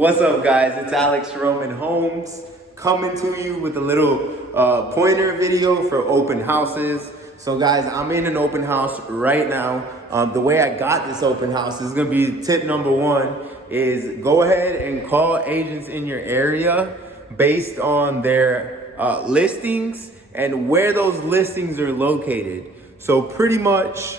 What's up, guys? It's Alex Roman Holmes coming to you with a little pointer video for open houses. So guys, I'm in an open house right now. The way I got this open house is gonna be tip number one is go ahead and call agents in your area based on their listings and where those listings are located. So pretty much,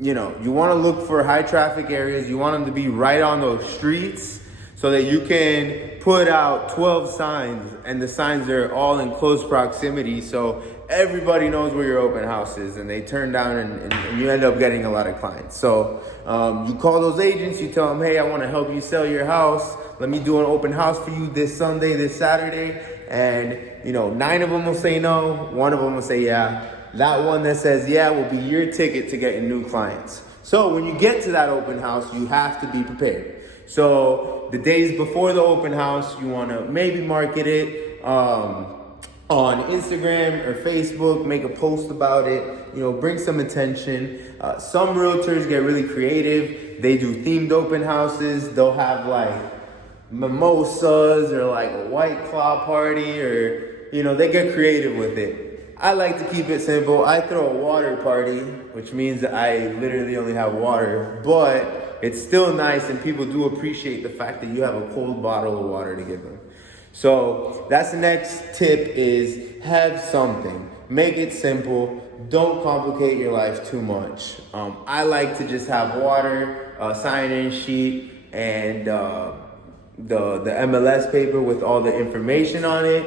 you want to look for high traffic areas. You want them to be right on those streets so that you can put out 12 signs, and the signs are all in close proximity. So everybody knows where your open house is and they turn down and you end up getting a lot of clients. So you call those agents, you tell them, hey, I want to help you sell your house. Let me do an open house for you this Sunday, this Saturday. And 9 of them will say no, 1 of them will say yeah. That one that says yeah will be your ticket to getting new clients. So when you get to that open house, you have to be prepared. So the days before the open house, you want to maybe market it on Instagram or Facebook, make a post about it, bring some attention. Some realtors get really creative. They do themed open houses. They'll have like mimosas or like a White Claw party, or they get creative with it. I like to keep it simple. I throw a water party, which means that I literally only have water, but it's still nice and people do appreciate the fact that you have a cold bottle of water to give them. So that's the next tip, is have something. Make it simple. Don't complicate your life too much. I like to just have water, sign-in sheet, and the MLS paper with all the information on it.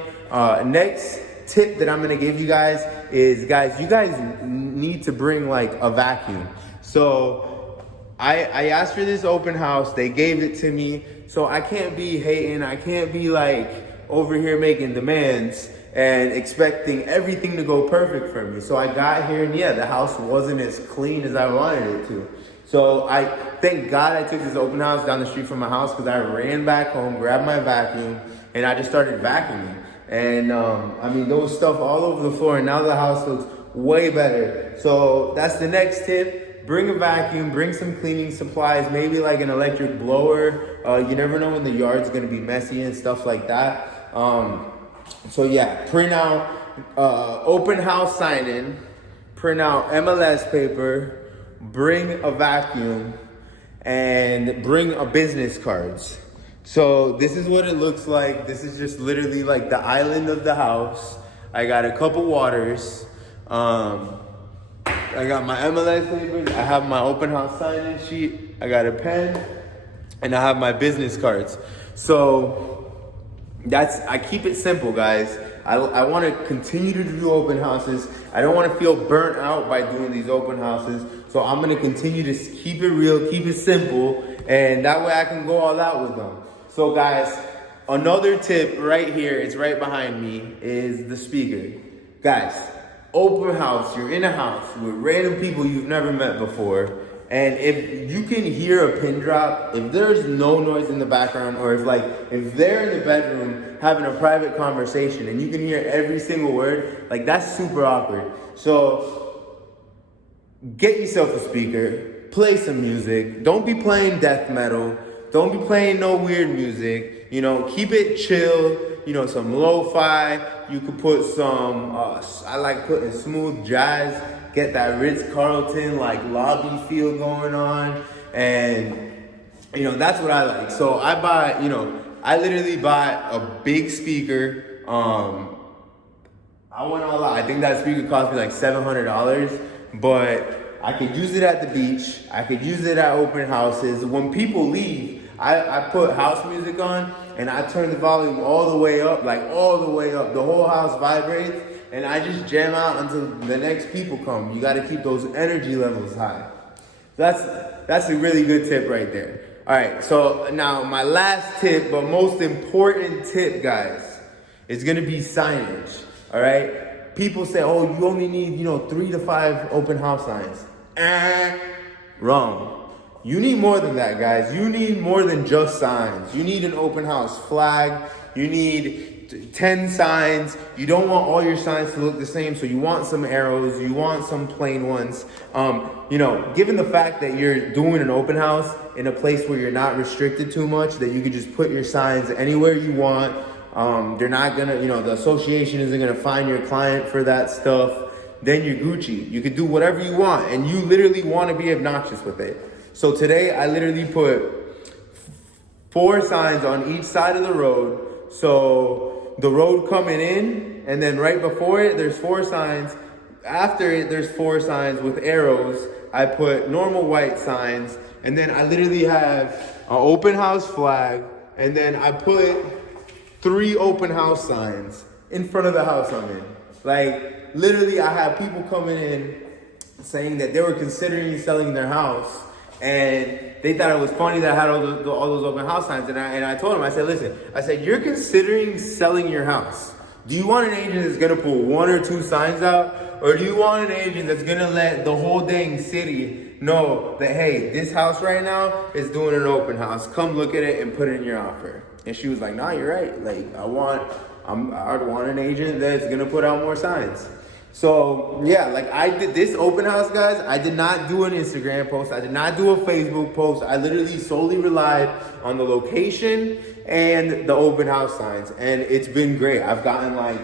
Next tip that I'm gonna give you guys is, you guys need to bring like a vacuum. So I asked for this open house, they gave it to me, so I can't be hating, I can't be like over here making demands and expecting everything to go perfect for me. So I got here and the house wasn't as clean as I wanted it to. So I thank God I took this open house down the street from my house, because I ran back home, grabbed my vacuum, and I just started vacuuming. And there was stuff all over the floor, and now the house looks way better. So that's the next tip. Bring a vacuum, bring some cleaning supplies, maybe like an electric blower. You never know when the yard's gonna be messy and stuff like that. Print out open house sign-in, print out MLS paper, bring a vacuum, and bring a business cards. So this is what it looks like. This is just literally like the island of the house. I got a couple waters. I got my MLS papers. I have my open house sign-in sheet. I got a pen, and I have my business cards. So I keep it simple, guys. I want to continue to do open houses. I don't want to feel burnt out by doing these open houses. So I'm going to continue to keep it real, keep it simple, and that way I can go all out with them. So guys, another tip right here, it's right behind me, is the speaker. Guys, open house, you're in a house with random people you've never met before, and if you can hear a pin drop, if there's no noise in the background, or if they're in the bedroom having a private conversation and you can hear every single word, that's super awkward. So get yourself a speaker, play some music. Don't be playing death metal. Don't be playing no weird music. Keep it chill. Some lo-fi. You could put some, I like putting smooth jazz. Get that Ritz-Carlton lobby feel going on. And, that's what I like. So I literally bought a big speaker. I went all out. I think that speaker cost me $700, but I could use it at the beach. I could use it at open houses. When people leave, I put house music on and I turn the volume all the way up, all the way up. The whole house vibrates, and I just jam out until the next people come. You got to keep those energy levels high. That's a really good tip right there. All right, so now my last tip, but most important tip, guys, is going to be signage. All right, people say, oh, you only need 3 to 5 open house signs. Wrong. You need more than that, guys. You need more than just signs. You need an open house flag. You need 10 signs. You don't want all your signs to look the same, so you want some arrows, you want some plain ones. You know, given the fact that you're doing an open house in a place where you're not restricted too much, that you can just put your signs anywhere you want. They're not gonna, you know, the association isn't gonna fine your client for that stuff. Then you're Gucci. You can do whatever you want, and you literally want to be obnoxious with it. So today I literally put 4 signs on each side of the road. So the road coming in, and then right before it, there's 4 signs. After it, there's 4 signs with arrows. I put normal white signs, and then I literally have an open house flag, and then I put 3 open house signs in front of the house I'm in. Like, literally, I had people coming in saying that they were considering selling their house, and they thought it was funny that I had all those open house signs. And I told them, I said, listen, I said, you're considering selling your house. Do you want an agent that's gonna put 1 or 2 signs out? Or do you want an agent that's gonna let the whole dang city know that, hey, this house right now is doing an open house. Come look at it and put in your offer. And she was like, nah, you're right. Like, I'd want an agent that's gonna put out more signs. So yeah, like I did this open house, guys. I did not do an Instagram post. I did not do a Facebook post. I literally solely relied on the location and the open house signs. And it's been great. I've gotten like,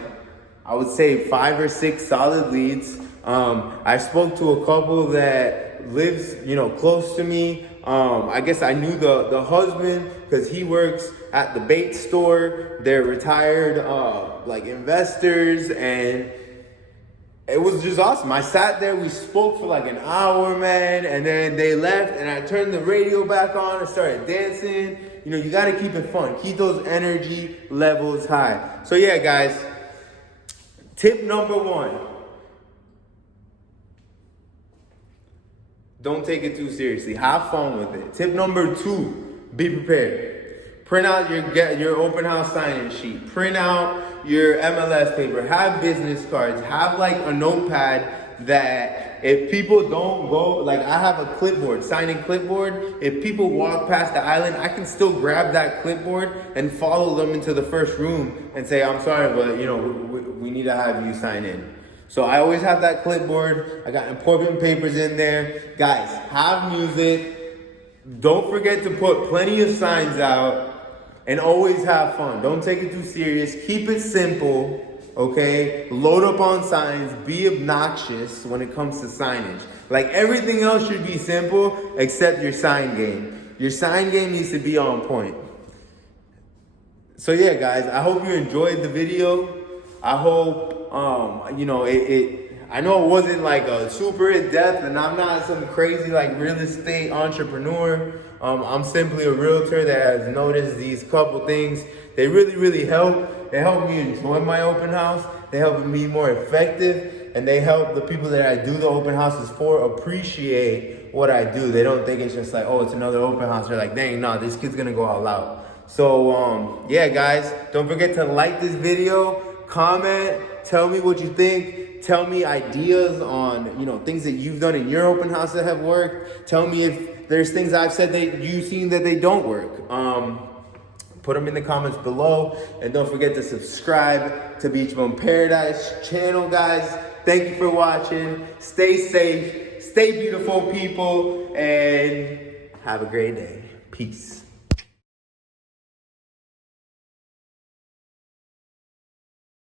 I would say 5 or 6 solid leads. I spoke to a couple that lives, you know, close to me. I guess I knew the husband because he works at the bait store. They're retired, like investors, and it was just awesome. I sat there, we spoke for like an hour, man, and then they left, and I turned the radio back on and started dancing. You know, you gotta keep it fun. Keep those energy levels high. So yeah, guys, tip number 1. Don't take it too seriously. Have fun with it. Tip number 2, be prepared. Print out your open house sign-in sheet. Print out your MLS paper. Have business cards. Have like a notepad that if people don't go, like I have a clipboard, sign-in clipboard. If people walk past the island, I can still grab that clipboard and follow them into the first room and say, I'm sorry, but you know, we need to have you sign in. So I always have that clipboard. I got important papers in there. Guys, have music. Don't forget to put plenty of signs out. And always have fun. Don't take it too serious. Keep it simple, okay? Load up on signs. Be obnoxious when it comes to signage. Like everything else should be simple except your sign game. Your sign game needs to be on point. So yeah, guys, I hope you enjoyed the video. I hope, you know, I know it wasn't like a super in-depth, and I'm not some crazy like real estate entrepreneur. I'm simply a realtor that has noticed these couple things. They really, really help. They help me enjoy my open house. They help me be more effective, and they help the people that I do the open houses for appreciate what I do. They don't think it's just like, oh, it's another open house. They're like, dang, no, this kid's gonna go all out. So yeah, guys, don't forget to like this video, comment, tell me what you think. Tell me ideas on, you know, things that you've done in your open house that have worked. Tell me if there's things I've said that you've seen that they don't work. Put them in the comments below. And don't forget to subscribe to Beach Bum Paradise channel, guys. Thank you for watching. Stay safe. Stay beautiful, people. And have a great day. Peace.